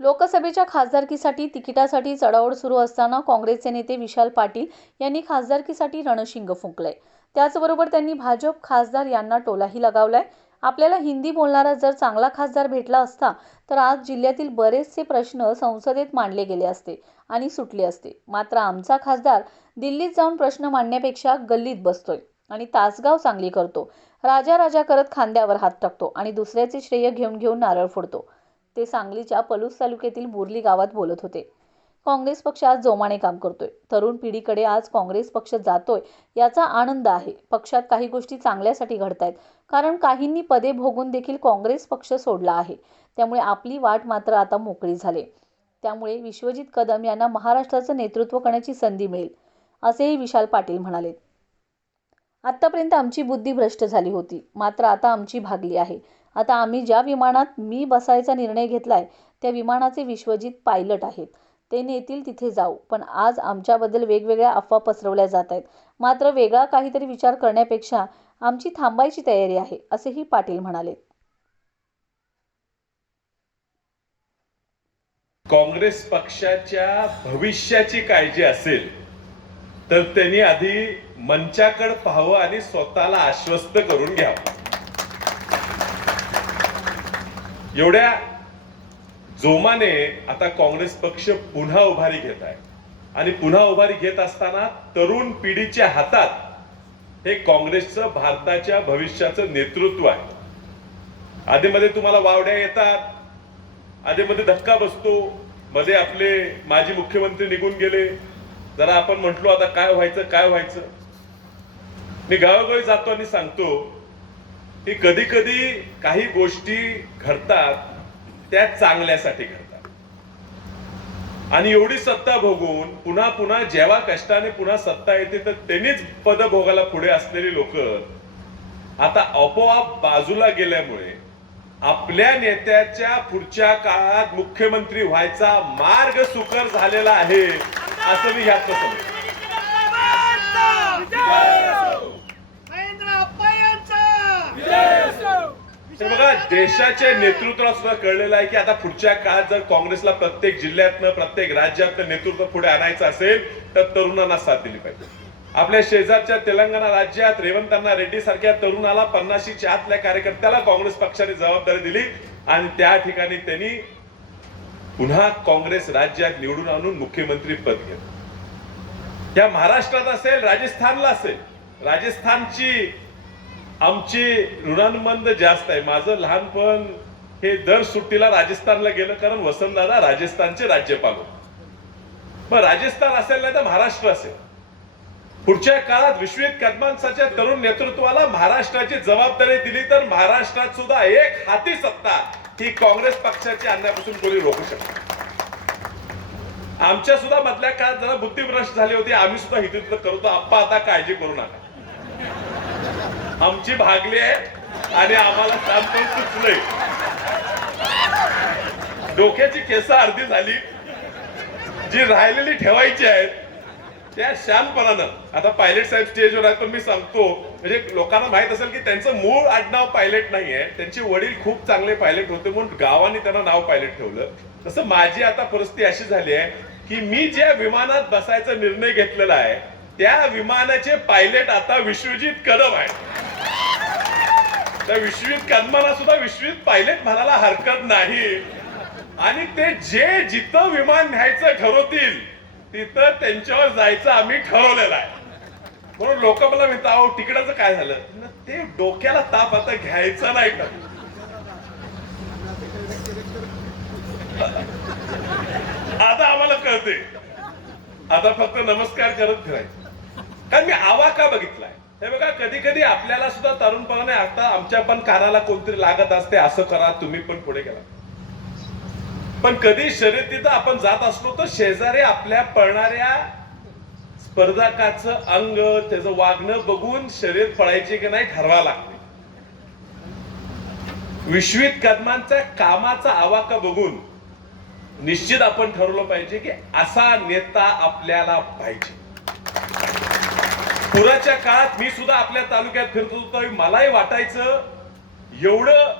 लोकसभेच्या खासदारकीसाठी तिकिटासाठी चढाओढ सुरू असताना काँग्रेसचे नेते विशाल पाटील यांनी खासदारकीसाठी रणशिंग फुंकलंय. त्याचबरोबर त्यांनी भाजप खासदार यांना टोलाही लगावलाय. आपल्याला हिंदी बोलणारा जर चांगला खासदार भेटला असता तर आज जिल्ह्यातील बरेचसे प्रश्न संसदेत मांडले गेले असते आणि सुटले असते. मात्र आमचा खासदार दिल्लीत जाऊन प्रश्न मांडण्यापेक्षा गल्लीत बसतोय आणि तासगाव चांगली करतो. राजा राजा करत खांद्यावर हात टाकतो आणि दुसऱ्याचे श्रेय घेऊन घेऊन नारळ फोडतो. ते सांगलीच्या पलूस तालुक्यातील बोर्ली गावात बोलत होते. काँग्रेस पक्ष आज जोमाने काम करतोय. तरुण पिढीकडे आज काँग्रेस पक्ष जातोय याचा आनंद आहे. पक्षात काही गोष्टी चांगल्यासाठी घडतायत. कारण काहींनी पदे भोगून देखील काँग्रेस पक्ष सोडला आहे. त्यामुळे आपली वाट मात्र आता मोकळी झाली. त्यामुळे विश्वजित कदम यांना महाराष्ट्राचं नेतृत्व करण्याची संधी मिळेल असेही विशाल पाटील म्हणाले. आत्तापर्यंत आमची बुद्धी भ्रष्ट झाली होती. मात्र आता आमची भागली आहे. आता आम्ही ज्या विमानात मी बसायचा निर्णय घेतलाय त्या विमानाचे विश्वजित पायलट आहेत. ते नेतील तिथे जाऊ पण आज आमच्याबद्दल वेगवेगळ्या अफवा पसरवल्या जात आहेत. मात्र वेगळा काहीतरी विचार करण्यापेक्षा आमची थांबायची तयारी आहे असेही पाटील म्हणाले. काँग्रेस पक्षाच्या भविष्याची काळजी असेल तर त्यांनी आधी मंचाकडे पाहावं आणि स्वतःला आश्वस्त करून घ्यावं. एवढ्या जोमाने आता काँग्रेस पक्ष पुन्हा उभारी घेत आहे. आणि पुन्हा उभारी घेत असताना तरुण पिढीच्या हातात हे काँग्रेसचं भारताच्या भविष्याचं नेतृत्व आहे. आधीमध्ये तुम्हाला वावड्या येतात. आधीमध्ये धक्का बसतो. मध्ये आपले माजी मुख्यमंत्री निघून गेले. जरा आपण म्हटलो आता काय व्हायचं काय व्हायचं? मी गावोगावी जातो आणि सांगतो की कधी कधी काही गोष्टी घडतात त्या चांगल्यासाठी घडतात. आणि एवढी सत्ता भोगून पुन्हा पुन्हा जेव्हा कष्टाने पुन्हा सत्ता येते तर त्यांनीच पद भोगायला पुढे असलेली लोक आता आपोआप बाजूला गेल्यामुळे आपल्या नेत्याच्या पुढच्या काळात मुख्यमंत्री व्हायचा मार्ग सुकर झालेला आहे असं मी ह्यात समजतो. देशाचे देशाच्या नेतृत्वाला सुद्धा कळलेलं आहे की आता पुढच्या काळात जर काँग्रेसला प्रत्येक जिल्ह्यातनं प्रत्येक राज्यातनं नेतृत्व पुढे आणायचं असेल तर तरुणांना साथ दिली पाहिजे. आपल्या शेजारच्या तेलंगणा राज्यात रेवंतांना रेड्डी सारख्या तरुणाला पन्नाशीच्या आतल्या कार्यकर्त्याला काँग्रेस पक्षाने जबाबदारी दिली आणि त्या ठिकाणी त्यांनी पुन्हा काँग्रेस राज्यात निवडून आणून मुख्यमंत्री पद घेतलं. या महाराष्ट्रात असेल राजस्थानला असेल राजस्थानची आमची ऋणानुबंध जास्त आहे. माझं लहानपण हे दर सुट्टीला राजस्थानला गेलं कारण वसंतदादा राजस्थानचे राज्यपाल होते. मग राजस्थान असेल नाही तर महाराष्ट्र असेल. पुढच्या काळात विश्वित कदमांसाच्या तरुण नेतृत्वाला महाराष्ट्राची जबाबदारी दिली तर महाराष्ट्रात सुद्धा एक हाती सत्ता ही काँग्रेस पक्षाची आणण्यापासून कोणी रोखू शकत आमच्या सुद्धा मधल्या काळात जरा बुद्धिभ्रष्ट झाली होती. आम्ही सुद्धा हिथून करतो. आप्पा आता काळजी करू नका. आमची भागली आहे आणि आम्हाला शांत सुचलंय. डोक्याची केस अर्धी झाली. जी राहिलेली ठेवायची आहेत त्या शानपणानं. आता पायलट साहेब स्टेजवर आहेत पण मी सांगतो म्हणजे लोकांना माहीत असेल की त्यांचं मूळ आडनाव पायलट नाहीये त्यांचे वडील खूप चांगले पायलट होते म्हणून गावाने त्यांना नाव पायलट ठेवलं. तसं माझी आता परिस्थिती अशी झाली आहे की मी ज्या विमानात बसायचा निर्णय घेतलेला आहे त्या विमानाचे पायलट आता विश्वजित कदम आहे त्या विश्वजित कदमाला सुद्धा विश्वजित पायलट म्हणायला हरकत नाही. आणि ते जे जिथं विमान न्यायचं ठरवतील तिथं त्यांच्यावर जायचं आम्ही ठरवलेलं आहे. म्हणून लोक मला म्हणतात अहो तिकिटाचं काय झालं? ते डोक्याला ताप आता घ्यायचा नाही का? आता आम्हाला कळते आता फक्त नमस्कार करत फिरायचं. कारण मी आवाका बघितलाय? हे बघा कधी कधी आपल्याला सुद्धा तरुणपणाने आता आमच्या पण कानाला कोणतरी लागत असते असं करा तुम्ही पण पुढे गेला. पण कधी शर्यतीत आपण जात असलो तर शेजारी आपल्या पळणाऱ्या स्पर्धकाचं अंग त्याचं वागणं बघून शर्यत पळायची की नाही ठरवा लागते. विश्वित कदमांच्या कामाचा आवाका बघून निश्चित आपण ठरवलं पाहिजे की असा नेता आपल्याला पाहिजे. पुराच्या काळात मी सुद्धा आपल्या तालुक्यात फिरत होतो मलाही वाटायचं एवढं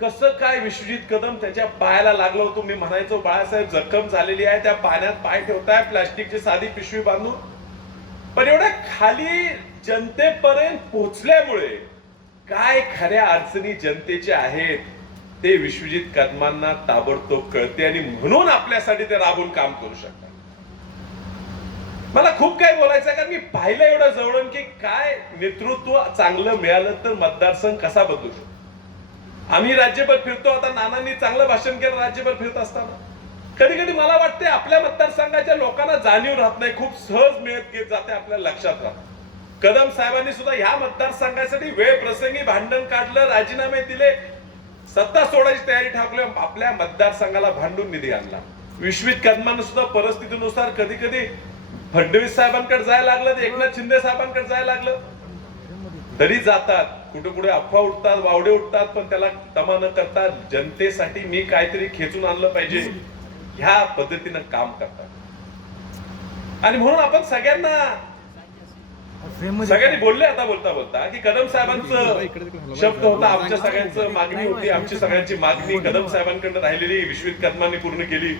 कसं काय विश्वजित कदम त्याच्या पायाला लागलं होतं. मी म्हणायचो बाळासाहेब जखम झालेली आहे त्या पाण्यात पाय ठेवताय प्लास्टिकची साधी पिशवी बांधून. पण एवढ्या खाली जनतेपर्यंत पोहोचल्यामुळे काय खऱ्या अडचणी जनतेच्या आहेत ते विश्वजित कदमांना ताबडतोब कळते आणि म्हणून आपल्यासाठी ते राबून काम करू शकतात. मला खूप काही बोलायचं आहे कारण मी पाहिलं एवढं जवळून की काय नेतृत्व चांगलं मिळालं तर मतदारसंघ कसा बदलू? शकतो आम्ही राज्यभर फिरतो आता नानांनी चांगलं भाषण केलं राज्यभर फिरत असताना. कधी कधी मला वाटते आपल्या मतदारसंघाच्या लोकांना जाणीव राहत नाही खूप सहज मिळत घेत जाते आपल्या लक्षात राहत. कदम साहेबांनी सुद्धा ह्या मतदारसंघासाठी वेळ प्रसंगी भांडण काढलं राजीनामे दिले सत्ता सोडायची तयारी ठाकली आपल्या मतदारसंघाला भांडून निधी आणला. विश्वित कदमानं सुद्धा परिस्थितीनुसार कधी कधी फडणवीस साहेबांकडे जायला लागलं एकनाथ शिंदे साहेबांकडे जायला लागलं. तरी जातात कुठे कुठे अफवा उठतात वावडे उठतात पण त्याला तमा न करता जनतेसाठी मी काहीतरी खेचून आणलं पाहिजे. ह्या पद्धतीनं काम करतात. आणि म्हणून आपण सगळ्यांना सगळ्यांनी बोलले आता बोलता बोलता की कदम साहेबांचं शब्द होता आमच्या सगळ्यांचं मागणी होती आमची सगळ्यांची मागणी कदम साहेबांकडनं राहिलेली विश्वित कदमांनी पूर्ण केली.